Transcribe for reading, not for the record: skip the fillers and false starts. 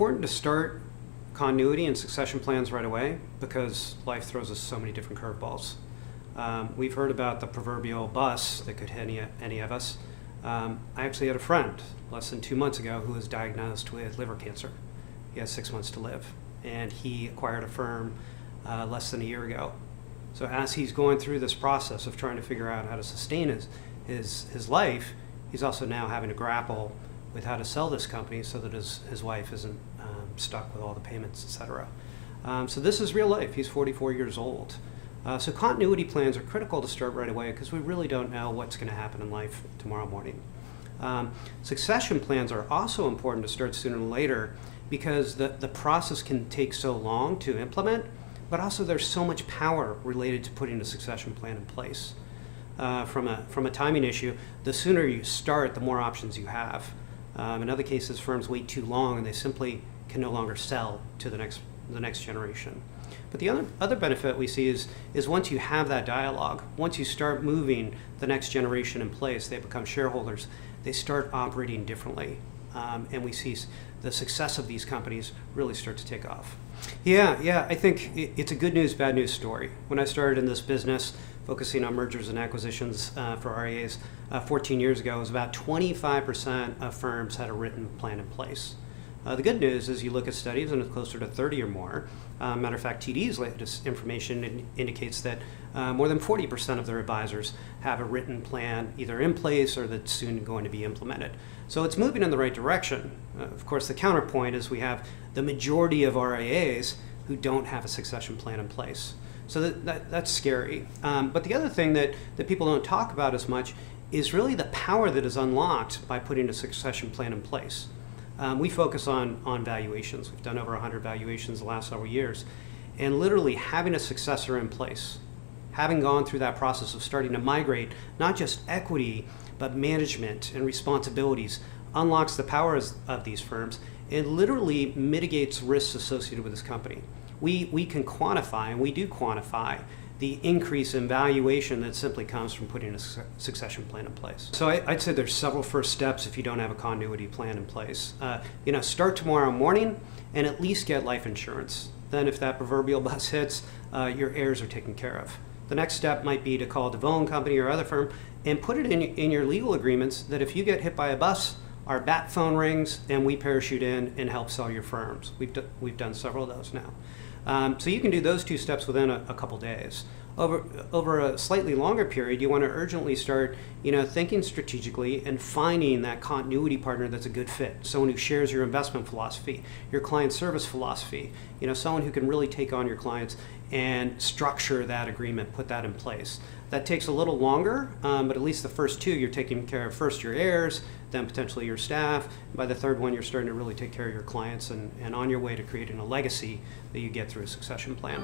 important to start continuity and succession plans right away because life throws us so many different curveballs. We've heard about the proverbial bus that could hit any of us. I actually had a friend less than 2 months ago who was diagnosed with liver cancer. He has 6 months to live, and he acquired a firm less than a year ago. So as he's going through this process of trying to figure out how to sustain his life, he's also now having to grapple with how to sell this company so that his wife isn't stuck with all the payments, etc. So this is real life. He's 44 years old. So continuity plans are critical to start right away because we really don't know what's going to happen in life tomorrow morning. Succession plans are also important to start sooner than later because the process can take so long to implement, but also there's so much power related to putting a succession plan in place. From a timing issue, the sooner you start, the more options you have. In other cases, firms wait too long and they simply can no longer sell to the next generation. But the other benefit we see is once you have that dialogue, once you start moving the next generation in place, they become shareholders, they start operating differently. And we see the success of these companies really start to take off. Yeah, I think it's a good news, bad news story. When I started in this business, focusing on mergers and acquisitions for RIAs 14 years ago, it was about 25% of firms had a written plan in place. The good news is you look at studies and it's closer to 30 or more. Matter of fact, TD's latest information indicates that more than 40% of their advisors have a written plan either in place or that's soon going to be implemented. So it's moving in the right direction. Of course, the counterpoint is we have the majority of RIAs who don't have a succession plan in place. So that's scary. But the other thing that people don't talk about as much is really the power that is unlocked by putting a succession plan in place. We focus on valuations. We've done over 100 valuations the last several years. And literally having a successor in place, having gone through that process of starting to migrate not just equity, but management and responsibilities, unlocks the powers of these firms and literally mitigates risks associated with this company. We can quantify, and we do quantify, the increase in valuation that simply comes from putting a succession plan in place. So I'd say there's several first steps if you don't have a continuity plan in place. Start tomorrow morning and at least get life insurance. Then if that proverbial bus hits, your heirs are taken care of. The next step might be to call DeVoe Company or other firm and put it in your legal agreements that if you get hit by a bus, our bat phone rings and we parachute in and help sell your firms. We've done several of those now. So you can do those two steps within a couple days. Over a slightly longer period, you want to urgently start, thinking strategically and finding that continuity partner that's a good fit. Someone who shares your investment philosophy, your client service philosophy. Someone who can really take on your clients and structure that agreement, put that in place. That takes a little longer, but at least the first two, you're taking care of first your heirs, then potentially your staff. By the third one, you're starting to really take care of your clients and on your way to creating a legacy that you get through a succession plan.